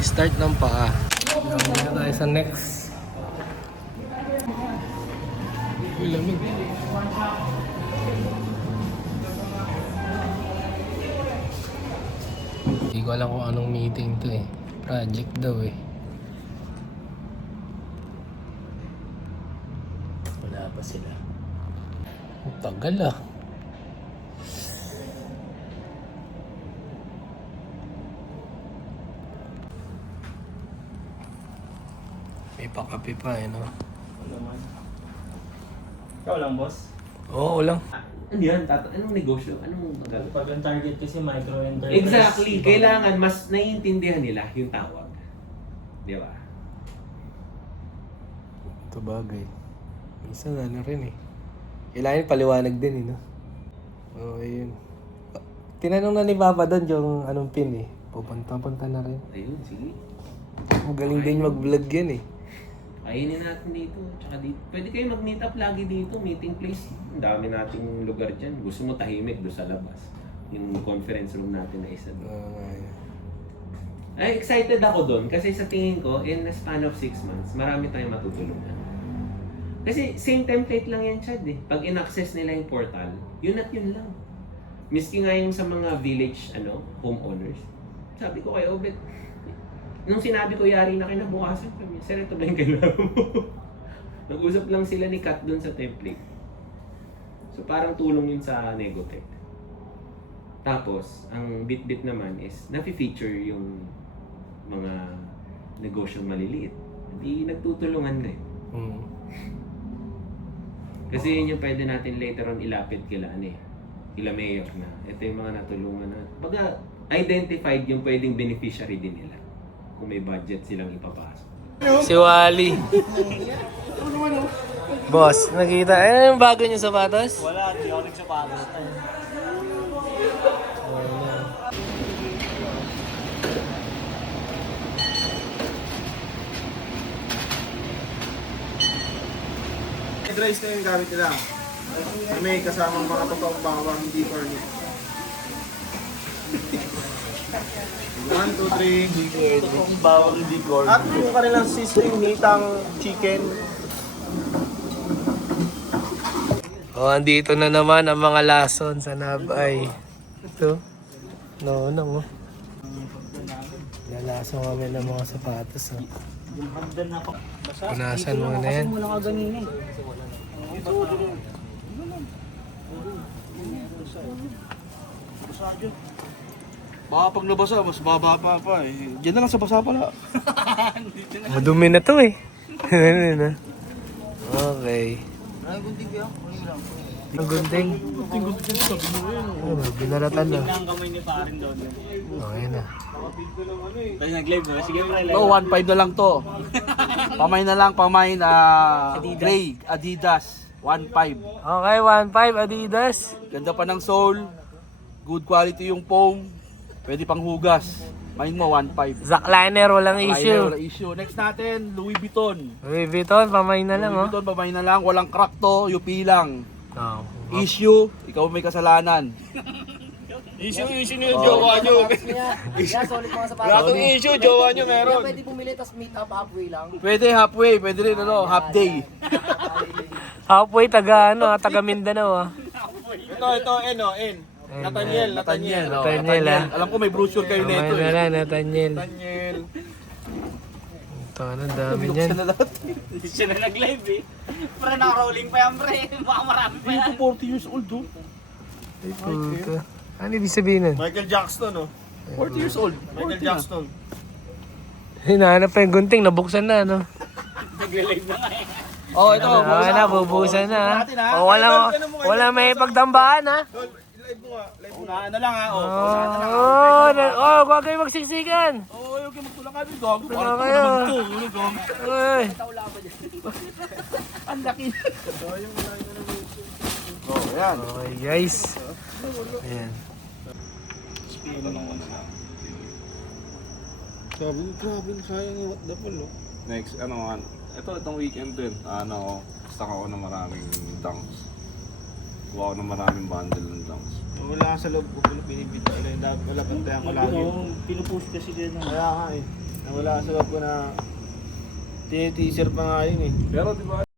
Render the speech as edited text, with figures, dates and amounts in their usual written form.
Start ng paa. Dito tayo sa next. Uy, lamig. Hindi ko alam kung anong meeting to eh. Project daw eh. Wala pa sila. Ang tagal ah. May pakape pa eh, no? Ikaw lang, boss? Oo, lang. Ano yan? Anong negosyo? Anong magagawa? Pag ang target kasi micro-enterprise. Exactly. Kailangan mas naiintindihan nila yung tawag. Di ba? Ito bagay. Minsan ano rin eh. Kailangan paliwanag din eh, no? Oo, yun. Tinanong na ni Papa doon yung anong pin eh. Pupunta na rin. Ayun, sige. Magaling din mag-vlog yan eh. Kainin natin dito. Tsaka dito. Pwede kayo mag-meet up lagi dito. Meeting place. Ang dami nating lugar dyan. Gusto mo tahimik doon sa labas. Yung conference room natin na isa doon. Ay, excited ako doon. Kasi sa tingin ko, in a span of 6 months, marami tayong matutulungan. Kasi same template lang yan, Chad eh. Pag in-access nila yung portal, yun at yun lang. Miski nga yung sa mga village homeowners. Sabi ko kay Obet, nung sinabi ko yari na kinabukasan kami, sir, ito ba yung kailangan mo? Nag-usap lang sila ni Kat doon sa template. So parang tulong yun sa Negotech. Tapos, ang bit-bit naman is, nafi-feature yung mga negosyong maliliit. Hindi nagtutulungan rin. Kasi yun yung pwede natin later on ilapit kila mayor na. Ito yung mga natulungan na. Baga, identified yung pwedeng beneficiary din nila. Kung may budget silang ipapasok. Si Wally. Boss, nakita. Ano yung bago niyo sapatos? Wala, di ako nagsapatos. Rice na yung gamit nila. May kasamang mga totoong bawang, hindi corny. 1, 2, 3. Totoong bawang hindi corn. At yung kanilang sizzling nitang chicken. Andito na naman ang mga lason sa Nabay. Ito. No. Lalason kami ng mga sapatos. Yung hagdan na ako. Punasan mo na yan. Kasi mo lang ganun eh. Baka pag nabasa, mas baba pa eh. Diyan na lang sa basa pala. Madumi na to eh. Ano na? Okay. Ang gunting. Binaratan na. Tingnan ang kamay ni parin doon. Okay na. Tapos nag-live ba? Sige, pre. No, 1.5 na lang to. Pamay na gray, Adidas. 1.5. Okay, 1.5 Adidas. Ganda pa ng sole. Good quality yung foam. Pwede pang hugas. Main mo, 1.5. Zackliner, walang issue. Wala issue. Next natin, Louis Vuitton. Louis Vuitton, pamay na lang Louis oh. Vuitton, pamay na lang. Walang crack to, UP lang. Oh. Issue, ikaw may kasalanan. Issue ni jowa nyo. Wala tong issue, jowa nyo meron. Pwede bumili tapos meet up halfway lang. Pwede halfway, pwede rin half day. Halfway taga Mindanao ah. Ito, N. Nathaniel. Nathaniel, Alam ko may brochure kayo nito Pamay na eh. lang, Nathaniel. Nathaniel. Ito na, dami niyan. Hindi siya na nag-live eh. Pre, naka-rolling pa yan, pre. Baka marami pa yan. 40 years old, oh. Ay, puta. Ano ibig sabihin nun? Michael Jackson, oh. 40 years old. Michael Jackson. Hinahanap pa yung gunting, nabuksan na, no? Nag-live na nga eh. Oh, ito. Na, bubusan na. Natin, ha? O, wala may pagdambaan, ha? Live mo nga. Live mo nga. Lang, ha? Huwag kayo magsiksikan. Oh, huwag kayo magtulak kami. Gago. Wala Parang kayo. naman ito. Uy. Ang laki. Oh, yan. Okay, guys. Ayan. Grabe, sayang yung what the full, oh. Next, itong weekend din, stock ako ng maraming dunks. Kuha ako ng maraming bundle ng dunks. Wala ka sa loob ko, pinipita ko lang. Wala bantayan ko lagi. Pinupush kasi din. Kaya nga eh. Nawala sa loob ko na tiniteaser pa nga yun eh. Pero di ba